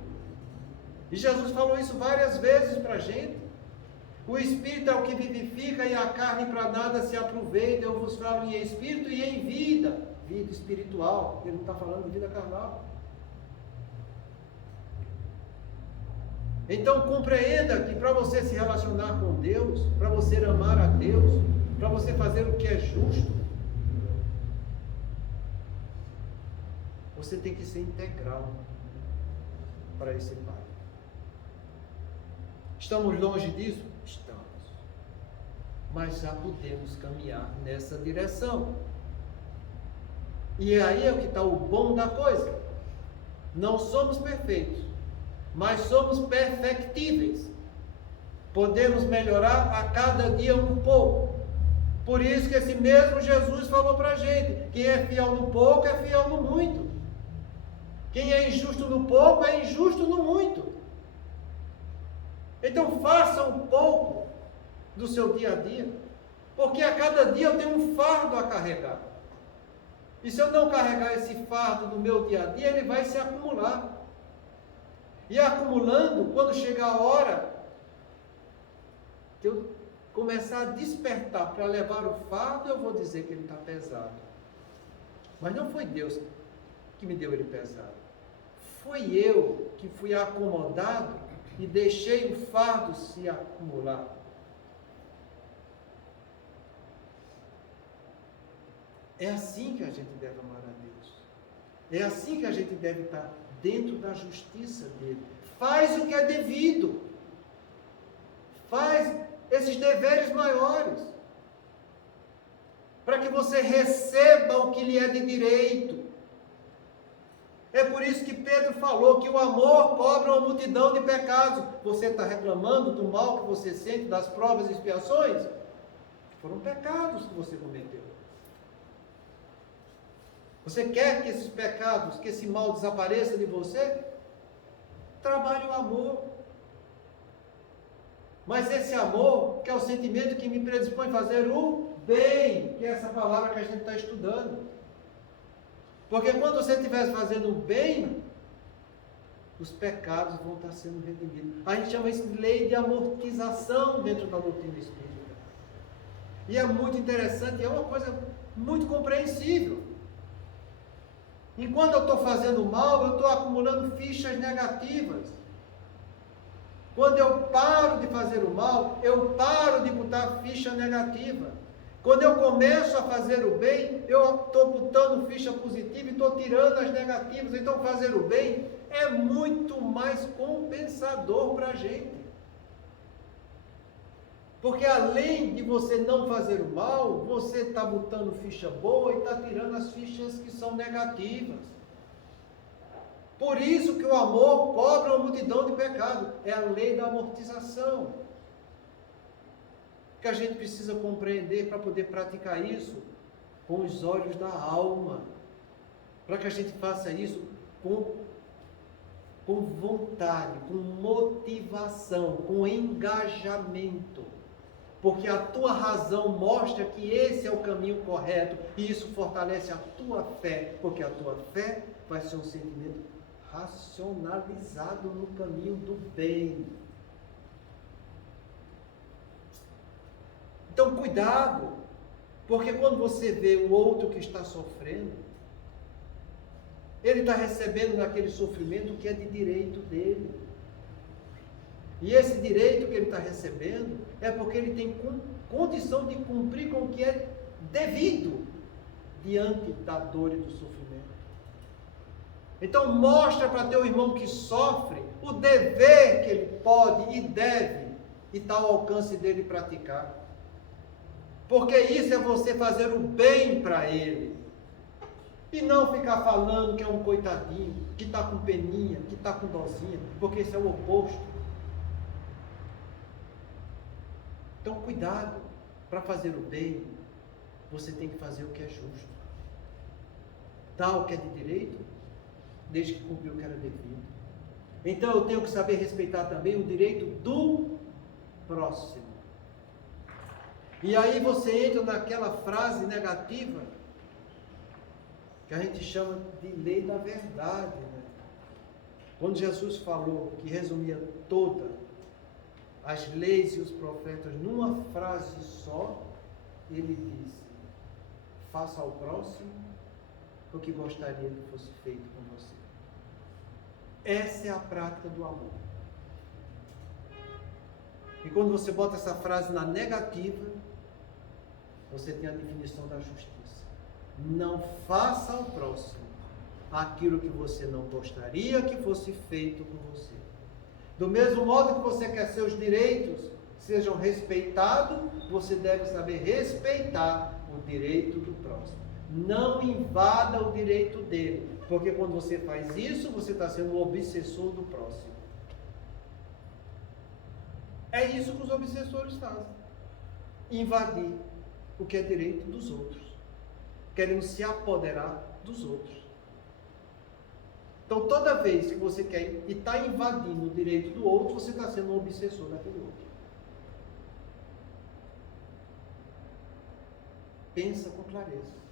E Jesus falou isso várias vezes para a gente. O Espírito é o que vivifica e a carne para nada se aproveita. Eu vos falo em espírito e em vida. Vida espiritual. Ele não está falando de vida carnal. Então compreenda que para você se relacionar com Deus, para você amar a Deus, para você fazer o que é justo, você tem que ser integral para esse Pai. Estamos longe disso? Estamos. Mas já podemos caminhar nessa direção. E aí é o que está o bom da coisa. Não somos perfeitos, mas somos perfectíveis. Podemos melhorar a cada dia um pouco. Por isso que esse mesmo Jesus falou para a gente: quem é fiel no pouco é fiel no muito. Quem é injusto no pouco é injusto no muito. Então faça um pouco do seu dia a dia, porque a cada dia eu tenho um fardo a carregar. E se eu não carregar esse fardo no meu dia a dia, ele vai se acumular. E acumulando, quando chegar a hora que eu começar a despertar para levar o fardo, eu vou dizer que ele está pesado. Mas não foi Deus que me deu ele pesado. Foi eu que fui acomodado e deixei o fardo se acumular. É assim que a gente deve amar a Deus. É assim que a gente deve estar dentro da justiça dele. Faz o que é devido. Faz esses deveres maiores. Para que você receba o que lhe é de direito. É por isso que Pedro falou que o amor cobre uma multidão de pecados. Você está reclamando do mal que você sente, das provas e expiações? Foram pecados que você cometeu. Você quer que esses pecados, que esse mal desapareça de você? Trabalhe o amor. Mas esse amor, que é o sentimento que me predispõe a fazer o bem, que é essa palavra que a gente está estudando. Porque quando você estiver fazendo o bem, os pecados vão estar sendo redimidos. A gente chama isso de lei de amortização dentro da doutrina espírita. E é muito interessante, é uma coisa muito compreensível. Enquanto eu estou fazendo mal, eu estou acumulando fichas negativas. Quando eu paro de fazer o mal, eu paro de botar ficha negativa. Quando eu começo a fazer o bem, eu estou botando ficha positiva e estou tirando as negativas. Então fazer o bem é muito mais compensador para a gente. Porque além de você não fazer o mal, você está botando ficha boa e está tirando as fichas que são negativas. Por isso que o amor cobre uma multidão de pecados. É a lei da amortização. Que a gente precisa compreender para poder praticar isso com os olhos da alma. Para que a gente faça isso com com vontade, com motivação, com engajamento. Porque a tua razão mostra que esse é o caminho correto e isso fortalece a tua fé, porque a tua fé vai ser um sentimento racionalizado no caminho do bem. Então, cuidado, porque quando você vê o outro que está sofrendo, ele está recebendo naquele sofrimento que é de direito dele. E esse direito que ele está recebendo é porque ele tem condição de cumprir com o que é devido diante da dor e do sofrimento. Então mostra para teu irmão que sofre o dever que ele pode e deve e está ao alcance dele praticar. Porque isso é você fazer o bem para ele. E não ficar falando que é um coitadinho, que está com peninha, que está com dozinha, porque isso é o oposto. Então, cuidado, para fazer o bem, você tem que fazer o que é justo. Dar o que é de direito, desde que cumpriu o que era devido. Então, eu tenho que saber respeitar também o direito do próximo. E aí você entra naquela frase negativa, que a gente chama de lei da verdade, né? Quando Jesus falou, que resumia todas as leis e os profetas numa frase só, ele disse: faça ao próximo o que gostaria que fosse feito com você. Essa é a prática do amor. E quando você bota essa frase na negativa, você tem a definição da justiça. Não faça ao próximo aquilo que você não gostaria que fosse feito com você. Do mesmo modo que você quer seus direitos sejam respeitados, você deve saber respeitar o direito do próximo. Não invada o direito dele, porque quando você faz isso, você está sendo o obsessor do próximo. É isso que os obsessores fazem. Invadir o que é direito dos outros. Querendo se apoderar dos outros. Então, toda vez que você quer e está invadindo o direito do outro, você está sendo um obsessor daquele outro. Pensa com clareza.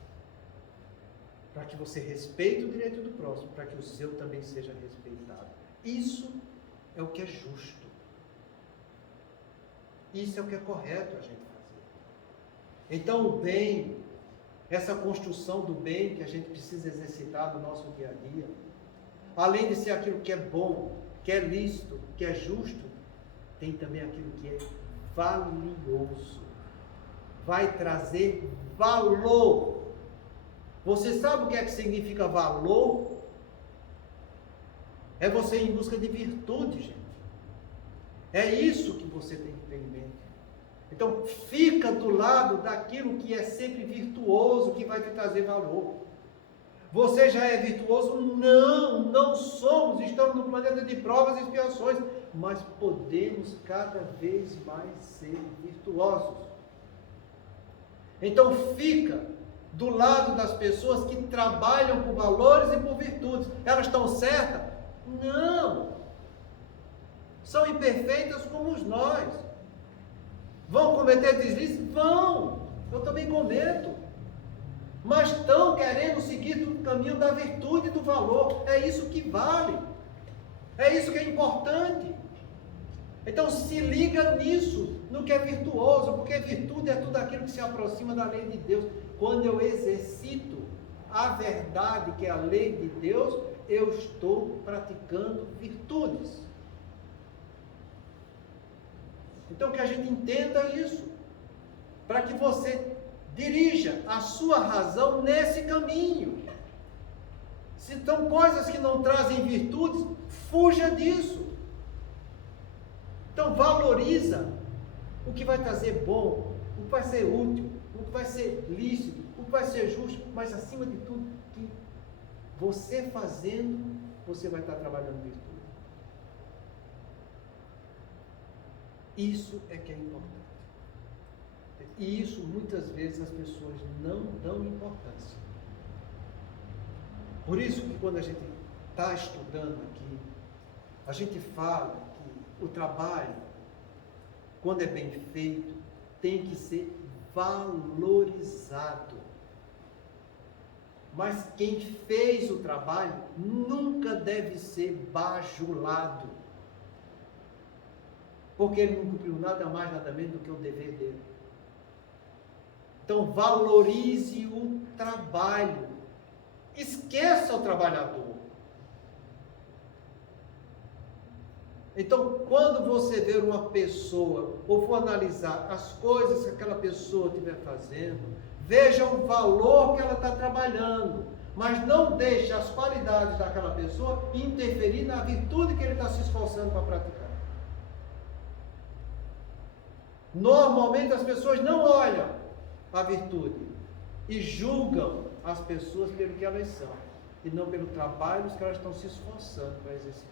Para que você respeite o direito do próximo, para que o seu também seja respeitado. Isso é o que é justo. Isso é o que é correto a gente fazer. Então, o bem, essa construção do bem que a gente precisa exercitar no nosso dia a dia, além de ser aquilo que é bom, que é lícito, que é justo, tem também aquilo que é valioso. Vai trazer valor. Você sabe o que é que significa valor? É você ir em busca de virtude, gente. É isso que você tem que ter em mente. Então, fica do lado daquilo que é sempre virtuoso, que vai te trazer valor. Você já é virtuoso? Não, não somos. Estamos no planeta de provas e expiações. Mas podemos cada vez mais ser virtuosos. Então, fica do lado das pessoas que trabalham por valores e por virtudes. Elas estão certas? Não. São imperfeitas como nós. Vão cometer deslizes? Vão. Eu também cometo. Mas estão querendo seguir o caminho da virtude e do valor. É isso que vale. É isso que é importante. Então se liga nisso, no que é virtuoso, porque virtude é tudo aquilo que se aproxima da lei de Deus. Quando eu exercito a verdade, que é a lei de Deus, eu estou praticando virtudes. Então que a gente entenda isso, para que você dirija a sua razão nesse caminho. Se são coisas que não trazem virtudes, fuja disso. Então valoriza o que vai trazer bom, o que vai ser útil, o que vai ser lícito, o que vai ser justo, mas acima de tudo, que você fazendo, você vai estar trabalhando virtude. Isso é que é importante. E isso muitas vezes as pessoas não dão importância. Por isso que quando a gente está estudando aqui, A gente fala que o trabalho, quando é bem feito, tem que ser valorizado. Mas quem fez o trabalho nunca deve ser bajulado. Porque ele não cumpriu nada mais, nada menos do que o dever dele. Então valorize o trabalho. Esqueça o trabalhador. Então, quando você ver uma pessoa, ou for analisar as coisas que aquela pessoa estiver fazendo, veja o valor que ela está trabalhando, mas não deixe as qualidades daquela pessoa interferir na virtude que ele está se esforçando para praticar. Normalmente as pessoas não olham a virtude e julgam as pessoas pelo que elas são, e não pelo trabalho que elas estão se esforçando para exercitar.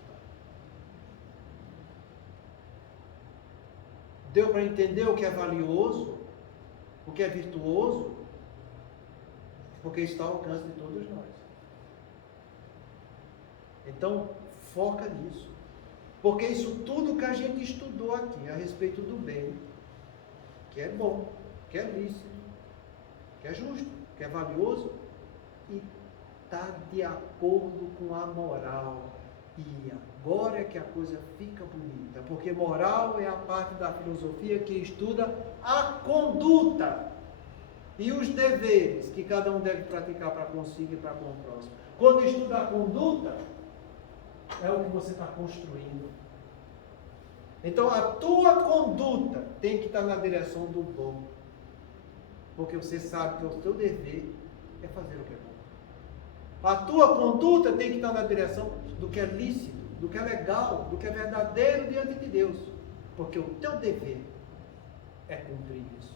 Deu para entender o que é valioso, o que é virtuoso? Porque está ao alcance de todos nós. Então, foca nisso. Porque isso tudo que a gente estudou aqui a respeito do bem, que é bom, que é lícito, que é justo, que é valioso, e está de acordo com a moral. E agora é que a coisa fica bonita, porque moral é a parte da filosofia que estuda a conduta e os deveres que cada um deve praticar para consigo e para com o próximo. Quando estuda a conduta, é o que você está construindo. Então a tua conduta tem que estar na direção do bom, porque você sabe que o teu dever é fazer o que é bom. A tua conduta tem que estar na direção do que é lícito, do que é legal, do que é verdadeiro diante de Deus, porque o teu dever é cumprir isso.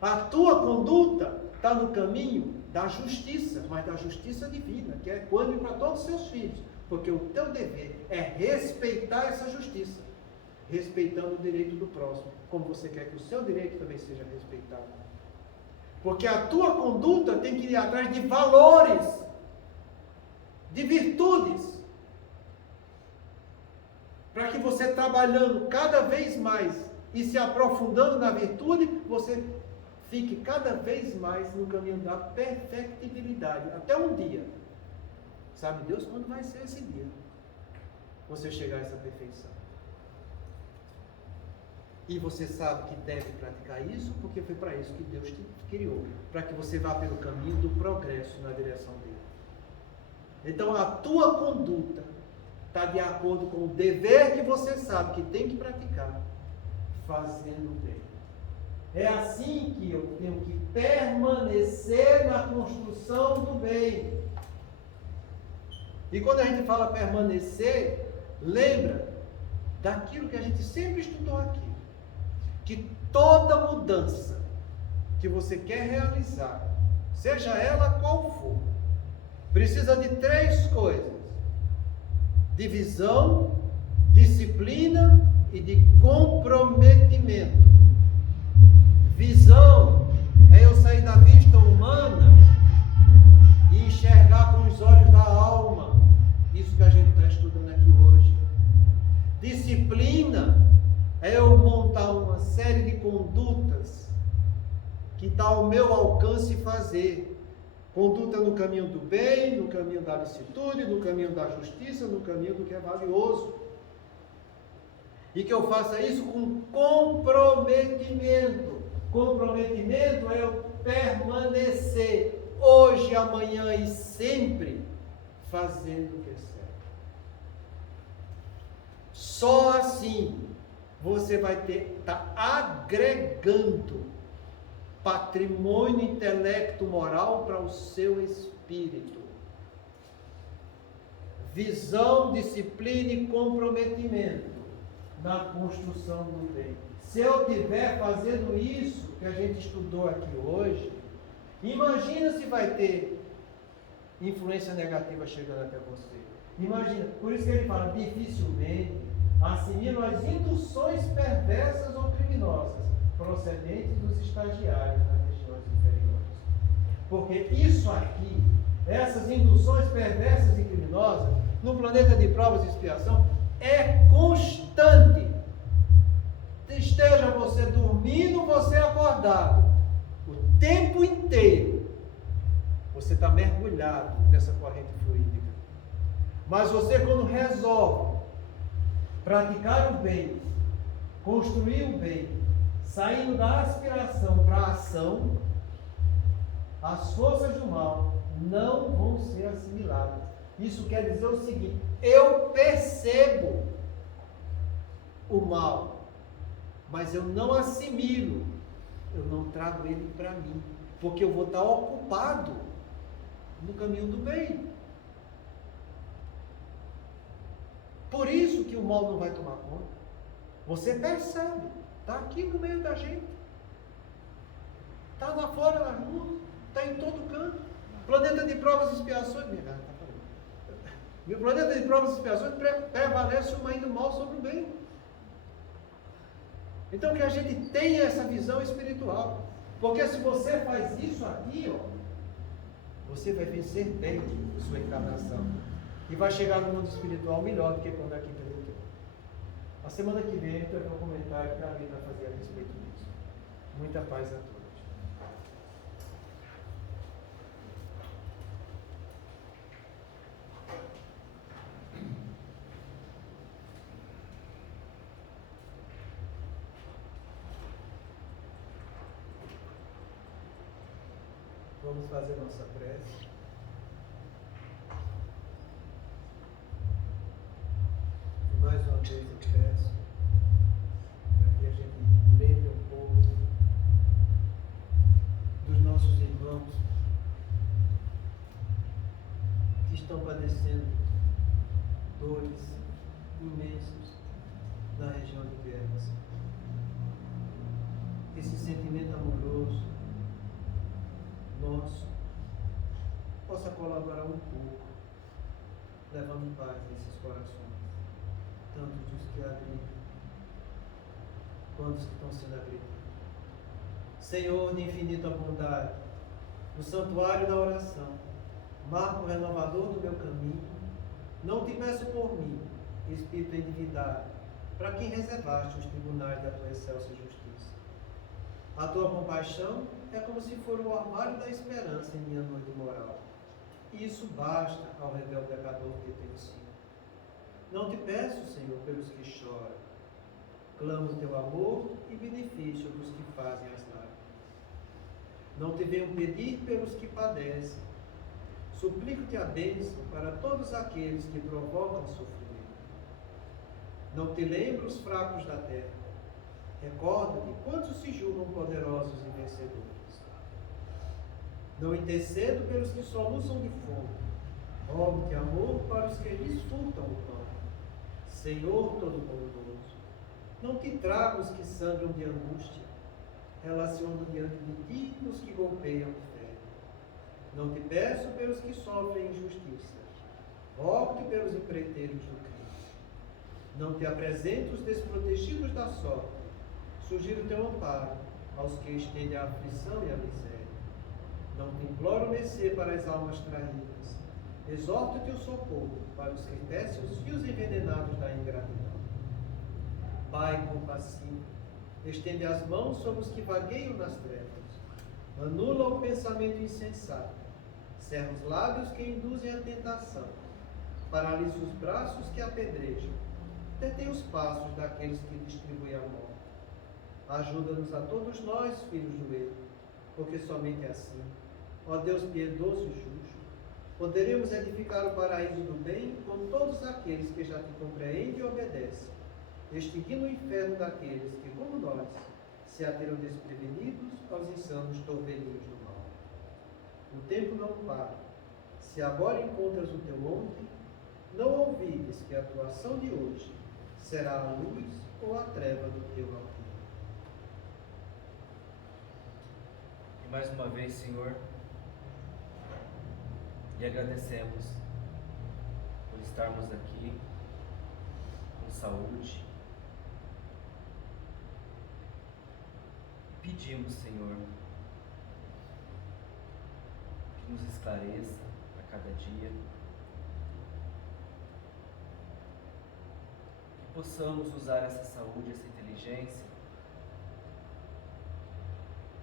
A tua conduta está no caminho da justiça, mas da justiça divina, que é equânime para todos os seus filhos, porque o teu dever é respeitar essa justiça, respeitando o direito do próximo, como você quer que o seu direito também seja respeitado. Porque a tua conduta tem que ir atrás de valores, de virtudes, para que você trabalhando cada vez mais e se aprofundando na virtude, você fique cada vez mais no caminho da perfectibilidade, até um dia. Sabe Deus quando vai ser esse dia? Você chegar a essa perfeição. E você sabe que deve praticar isso, porque foi para isso que Deus te criou, para que você vá pelo caminho do progresso na direção dele. Então a tua conduta está de acordo com o dever que você sabe que tem que praticar, fazendo o bem. É assim que eu tenho que permanecer na construção do bem. E quando a gente fala permanecer, lembra daquilo que a gente sempre estudou aqui, que toda mudança que você quer realizar, seja ela qual for, precisa de 3 coisas: de visão, disciplina e de comprometimento. Visão é eu sair da vista humana e enxergar com os olhos da alma. Isso que a gente está estudando aqui hoje. Disciplina é eu montar uma série de condutas que está ao meu alcance fazer. Conduta no caminho do bem, no caminho da licitude, no caminho da justiça, no caminho do que é valioso. E que eu faça isso com comprometimento. Comprometimento é eu permanecer hoje, amanhã e sempre fazendo o que é certo. Só assim você vai estar agregando patrimônio intelecto moral para o seu espírito. Visão, disciplina e comprometimento na construção do bem. Se eu estiver fazendo isso que a gente estudou aqui hoje, imagina se vai ter influência negativa chegando até você. Imagina, por isso que ele fala, dificilmente assimilam as induções perversas ou criminosas procedentes dos estagiários nas regiões inferiores. Porque isso aqui, essas induções perversas e criminosas, no planeta de provas e expiação, é constante. Esteja você dormindo, você acordado, o tempo inteiro, você está mergulhado nessa corrente fluídica. Mas você, quando resolve praticar o bem, construir o bem, saindo da aspiração para a ação, as forças do mal não vão ser assimiladas. Isso quer dizer o seguinte: eu percebo o mal, mas eu não assimilo, eu não trago ele para mim, porque eu vou estar ocupado no caminho do bem. Por isso que o mal não vai tomar conta. Você percebe, está aqui no meio da gente, está lá fora nas ruas, está em todo canto. Planeta de provas e expiações, meu planeta de provas e expiações prevalece o bem do mal sobre o bem. Então que a gente tenha essa visão espiritual, porque se você faz isso aqui, você vai vencer bem a sua encarnação e vai chegar no mundo espiritual melhor do que quando aqui permitiu. A semana que vem eu vou comentar o que a Rita vai fazer a respeito disso. Muita paz a todos. Vamos fazer nossa prece. E mais uma vez eu peço para que a gente lembre um pouco dos nossos irmãos que estão padecendo dores imensas na região de guerras. Esse sentimento amoroso nosso possa colaborar um pouco, levando paz nesses corações, tanto dos que agridem, quanto os que estão sendo agredidos. Senhor de infinita bondade, no santuário da oração, marco renovador do meu caminho, não te peço por mim, Espírito endividado, para quem reservaste os tribunais da tua excelsa justiça. A tua compaixão é como se for o orvalho da esperança em minha noite moral. E isso basta ao rebelde pecador que tenho sido. Não te peço, Senhor, pelos que choram. Clamo teu amor e benefício dos que fazem as lágrimas. Não te venho pedir pelos que padecem. Suplico-te a bênção para todos aqueles que provocam sofrimento. Não te lembro os fracos da terra. Recordo-te quantos se julgam poderosos e vencedores. Não intercedo pelos que soluçam de fome. Rogo-te amor para os que lhes furtam o pão. Senhor Todo-Poderoso, não te trago os que sangram de angústia. Relaciono diante de ti os que golpeiam de fé. Não te peço pelos que sofrem injustiça. Rogo-te pelos empreiteiros do crime. Não te apresento os desprotegidos da sorte. Sugiro teu amparo aos que estendem a aflição e a miséria. Não te imploro mercê para as almas traídas. Exorto teu socorro para os que tecem os fios envenenados da ingratidão. Pai compassivo, estende as mãos sobre os que vagueiam nas trevas. Anula o pensamento insensato. Cerra os lábios que induzem a tentação. Paralisa os braços que apedrejam. Detém os passos daqueles que distribuem a morte. Ajuda-nos a todos nós, filhos do erro, porque somente assim, ó Deus piedoso e justo, poderemos edificar o paraíso do bem com todos aqueles que já te compreendem e obedecem, extinguindo o inferno daqueles que, como nós, se atiram desprevenidos aos insanos torvelinhos do mal. O tempo não para. Se agora encontras o teu ontem, não ouvides que a tua ação de hoje será a luz ou a treva do teu altar. Mais uma vez, Senhor, e agradecemos por estarmos aqui com saúde. Pedimos, Senhor, que nos esclareça a cada dia, possamos usar essa saúde, essa inteligência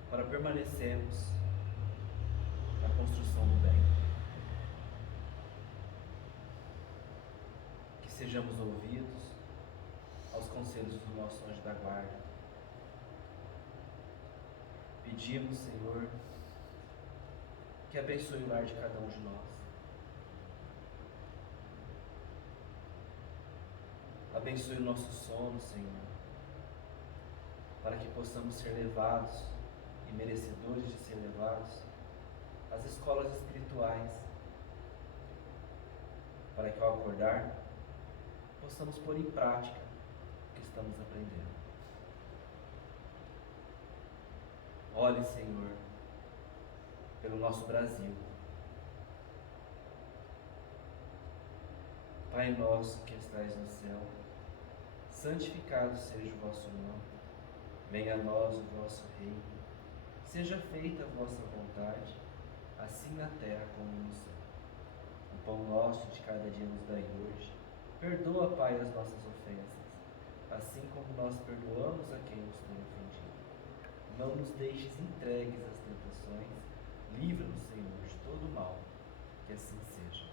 para permanecermos na construção do bem. Que sejamos ouvidos aos conselhos do nosso anjo da guarda. Pedimos, Senhor, que abençoe o lar de cada um de nós. Abençoe o nosso sono, Senhor, para que possamos ser levados e merecedores de ser levados às escolas espirituais, para que ao acordar possamos pôr em prática o que estamos aprendendo. Olhe, Senhor, pelo nosso Brasil. Pai nosso que estais no céu, santificado seja o vosso nome. Venha a nós o vosso reino. Seja feita a vossa vontade, assim na terra como no céu. O pão nosso de cada dia nos dai hoje. Perdoa, Pai, as nossas ofensas, assim como nós perdoamos a quem nos tem ofendido. Não nos deixes entregues às tentações, livra-nos, Senhor, de todo mal, que assim seja.